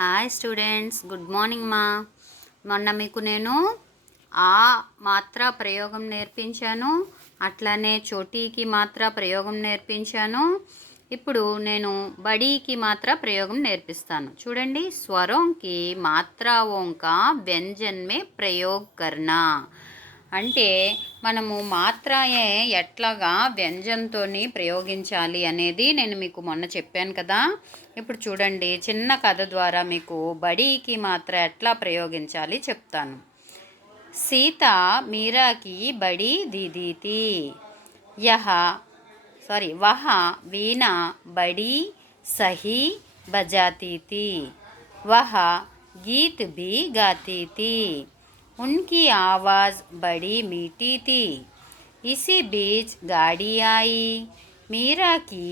Hi students, good morning మా. మొన్న మీకు నేను ఆ మాత్ర ప్రయోగం నేర్పించాను, అట్లానే చోటీకి మాత్ర ప్రయోగం నేర్పించాను. ఇప్పుడు నేను బడీకి మాత్ర ప్రయోగం నేర్పిస్తాను. చూడండి, స్వరం की मात्राओं का व्यंजन में प्रयोग करना అంటే మనము మాత్రయే ఎట్లాగా వ్యంజనంతోని ప్రయోగించాలి అనేది నేను మీకు మొన్న చెప్పాను కదా. ఇప్పుడు చూడండి, చిన్న కథ ద్వారా మీకు బడీకి మాత్ర ఎట్లా ప్రయోగించాలి చెప్తాను. సీత మీరాకి బడి दीदी थी। वह वीणा बड़ी सही बजाती थी। वह गीत भी गाती थी। उनकी आवाज़ बड़ी मीठी थी। इसी बीच गाड़ी आई। मीरा की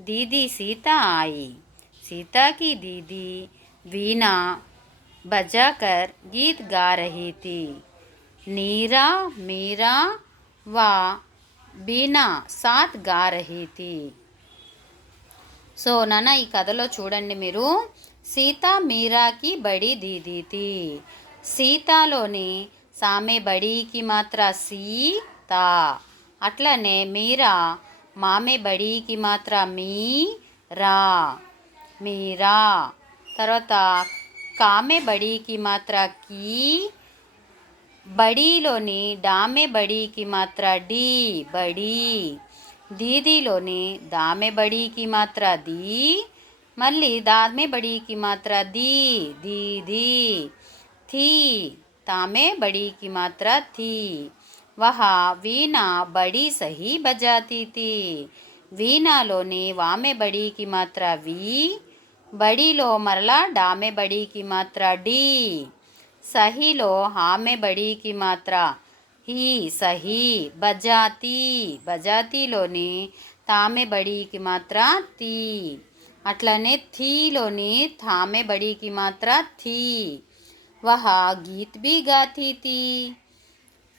दीदी सीता आई। सीता की दीदी वीणा बजाकर गीत गा रही थी। नीरा मीरा व बीना साथ गा रही थी। సో నాన్న, ఈ కథలో చూడండి మీరు, సీత మీరాకి బడి దీదీ థీ. సీతాలోని సామె బడీకి మాత్ర సీతా, అట్లనే మీరా మామె బడీకి మాత్ర మీరా మీరా. తర్వాత కామె బడీకి మాత్ర కీ. బడీలోని డామె బడీకి మాత్ర డి బడి. దీదీలోని దామె బడీకి మాత్ర ది. మళ్ళీ దామె బడీకి మాత్ర ది దీది. थी तामे बड़ी की मात्रा थी। वह वीणा बड़ी सही बजाती थी। वीणालोनी वामे बड़ी की मात्रा वी. बड़ीलो मरला डामे बड़ी की मात्रा डी. सहीलो हामे बड़ी की मात्रा ही सही. बजाती बजातीलोनी तामे बड़ी की मात्रा ती. अट्लाने थीलोनी थामे बड़ी की मात्रा थी। वह गीत भी गाती थी।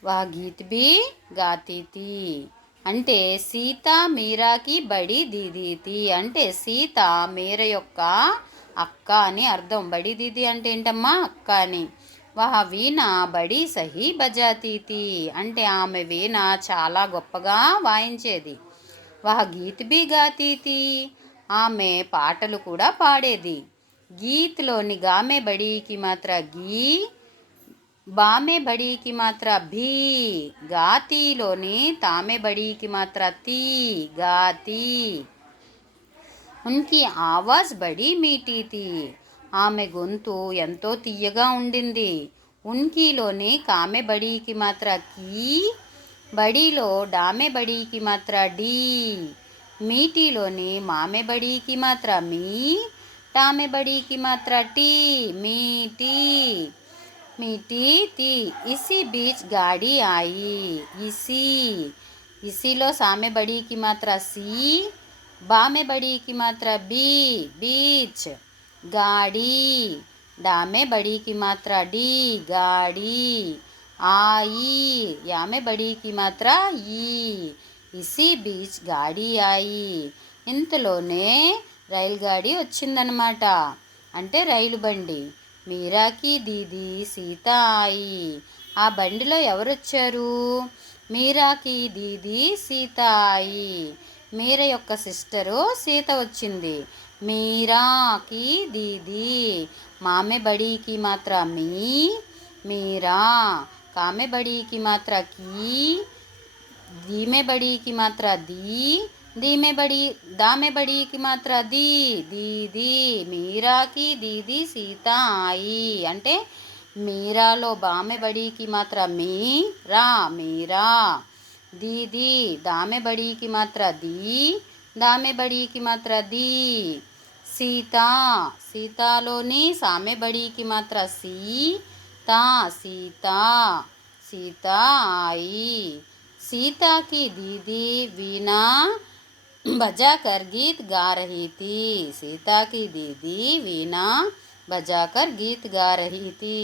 वह गीत भी गाती थी అంటే సీత మీరాకి బడి దీదీ థీ అంటే సీత మీర యొక్క అక్క అని అర్థం. బడి దీదీ అంటే ఏంటమ్మా, అక్క అని. వహ వీణ బడి సహీ బజాతీ థీ అంటే ఆమె వీణ చాలా గొప్పగా వాయించేది. వహ గీత్ బి గాతీ థీ ఆమె పాటలు కూడా పాడేది. గీత్లోని గామె బడీకి మాత్ర గీ. బామె బడీకి మాత్ర భీ. గాతీలోని తామె బడీకి మాత్ర తీ గాతీ. ఉన్కి ఆవాజ్ బడీ మీఠీ థీ ఆమె గొంతు ఎంతో తీయగా ఉండింది. ఉన్కీలోని కామె బడీకి మాత్ర కీ. బడీలో డామె బడీకి మాత్ర డీ. మీఠీలోని మామె బడీకి మాత్ర మీ. टामे बड़ी की मात्रा टी मीठी मीठी थी। इसी बीच गाड़ी आई। इसी लो सामे बड़ी की मात्रा सी. बामे बड़ी की मात्रा बी बीच. गाड़ी डामे बड़ी की मात्रा डी गाड़ी. आई यामे बड़ी की मात्रा ई. इसी बीच गाड़ी आई ఇంతలోనే రైలు గాడి వచ్చిందనమాట, అంటే రైలు బండి. మీరాకి దీదీ సీత ఆయి. ఆ బండిలో ఎవరు వచ్చారు? మీరాకి దీదీ సీత ఆయి. మీర యొక్క సిస్టరు సీత వచ్చింది. మీరాకి దీదీ మామె బడీకి మాత్ర మీ. మీరా కామె బడీకి మాత్ర కీ. దీమె బడీకి మాత్ర దీ. దీమె బడి దామె బడి की మాత్ర दी दीदी. మీరాకి దీదీ సీత ఆయి అంటే మీరాలో బామె బడికి మాత్ర మీరా మీరా. దీదీ దామె బడికి మాత్ర దీ. దామె బడికి మాత్ర దీ. సీత సీతాలోని సామె బడికి మాత్ర సీ. తా సీత సీత ఆయి. सीता की दीदी वीणा बजाकर गीत गा रही थी। सीता की दीदी వీణా బజాకర్ గీత్ గా రహీ థీ.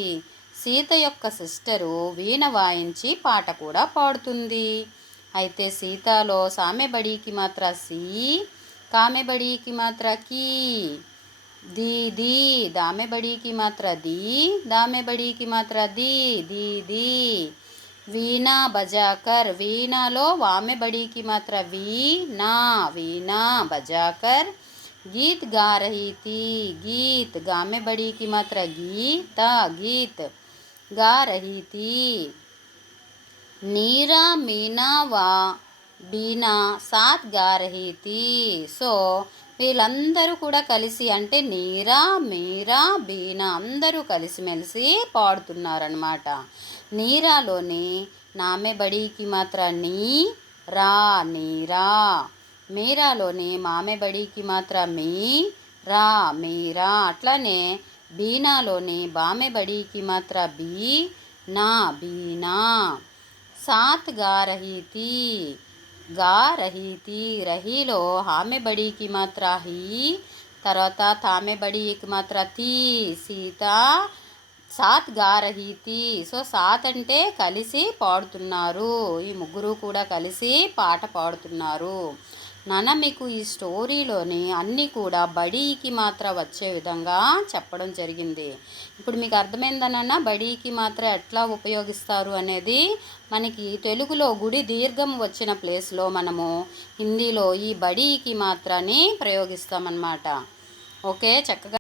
సీత యొక్క సిస్టరు వీణ వాయించి పాట కూడా పాడుతుంది. అయితే సీతాలో సామె బడీకి మాత్ర సి. కామె బడీకి మాత్ర కీ. दीदी, दा में बड़ी की मात्रा दी, दा में बड़ी की मात्रा दी, दीदी। वीणा बजाकर, वीणालो वा में बड़ी की मात्रा वीणा, वीणा बजाकर गीत गा रही थी, गीत, गा में बड़ी की मात्रा गीता, गीत गा रही थी। नीरा, मीना व బీనా సాత్ గా రహీ థీ. సో వీళ్ళందరూ కూడా కలిసి అంటే నీరా, మీరా, బీనా అందరూ కలిసిమెలిసి పాడుతున్నారనమాట. నీరాలోని నామే బడీకి మాత్ర నీ, రా, నీరా. మీరాలోని మామే బడీకి మాత్ర మీ, రా, మీరా. అట్లానే బీనాలోని బామె బడీకి మాత్ర బీ, నా, బీనా. సాత్ గా రహీ థీ, గా రహీ థీ. రహీలో హామె బడీకి మాత్ర హీ, తర్వాత తామె బడీకి మాత్ర తీ, సీత. సాత్ గా రహీ థీ. సో సాత్ అంటే కలిసి పాడుతున్నారు, ఈ ముగ్గురు కూడా కలిసి పాట పాడుతున్నారు. నాన్న మీకు ఈ స్టోరీలోని అన్నీ కూడా బడీకి మాత్ర వచ్చే విధంగా చెప్పడం జరిగింది. ఇప్పుడు మీకు అర్థమైందనన్నా బడీకి మాత్ర ఎట్లా ఉపయోగిస్తారు అనేది. మనకి తెలుగులో గుడి దీర్ఘం వచ్చిన ప్లేస్లో మనము హిందీలో ఈ బడీకి మాత్రని ప్రయోగిస్తామన్నమాట. ఓకే, చక్కగా